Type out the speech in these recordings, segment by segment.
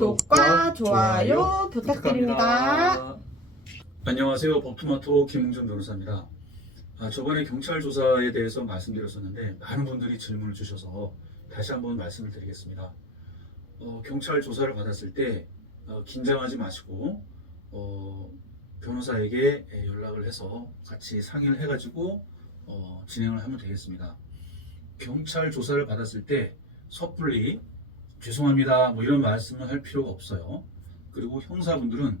구독과 좋아요 부탁드립니다. 안녕하세요. 법토마토 김웅준 변호사입니다. 아, 저번에 경찰 조사에 대해서 말씀드렸었는데 많은 분들이 질문을 주셔서 다시 한번 말씀을 드리겠습니다. 어, 경찰 조사를 받았을 때 어, 긴장하지 마시고 어, 변호사에게 예, 연락을 해서 같이 상의를 해가지고 어, 진행을 하면 되겠습니다. 경찰 조사를 받았을 때 섣불리 죄송합니다 뭐 이런 말씀을 할 필요가 없어요. 그리고 형사분들은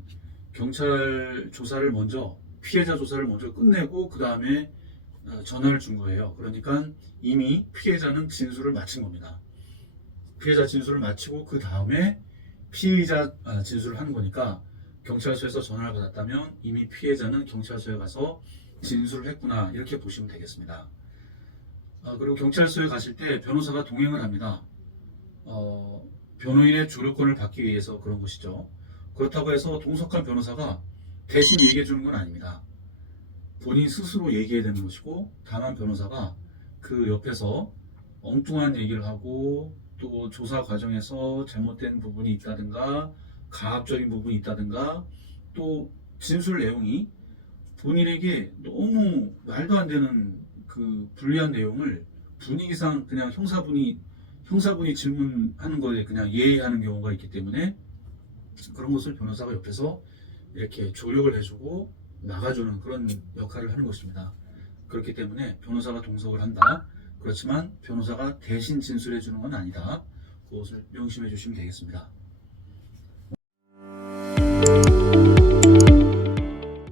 경찰 조사를 먼저 피해자 조사를 먼저 끝내고 그 다음에 전화를 준 거예요. 그러니까 이미 피해자는 진술을 마친 겁니다. 피해자 진술을 마치고 그 다음에 피의자 아, 진술을 하는 거니까 경찰서에서 전화를 받았다면 이미 피해자는 경찰서에 가서 진술을 했구나 이렇게 보시면 되겠습니다. 아, 그리고 경찰서에 가실 때 변호사가 동행을 합니다. 어, 변호인의 조력권을 받기 위해서 그런 것이죠. 그렇다고 해서 동석한 변호사가 대신 얘기해 주는 건 아닙니다. 본인 스스로 얘기해야 되는 것이고 다만 변호사가 그 옆에서 엉뚱한 얘기를 하고 또 조사 과정에서 잘못된 부분이 있다든가 가압적인 부분이 있다든가 또 진술 내용이 본인에게 너무 말도 안 되는 그 불리한 내용을 분위기상 그냥 형사분이 형사분이 질문하는 거에 그냥 예의하는 경우가 있기 때문에 그런 것을 변호사가 옆에서 이렇게 조력을 해주고 막아주는 그런 역할을 하는 것입니다. 그렇기 때문에 변호사가 동석을 한다. 그렇지만 변호사가 대신 진술해 주는 건 아니다. 그것을 명심해 주시면 되겠습니다.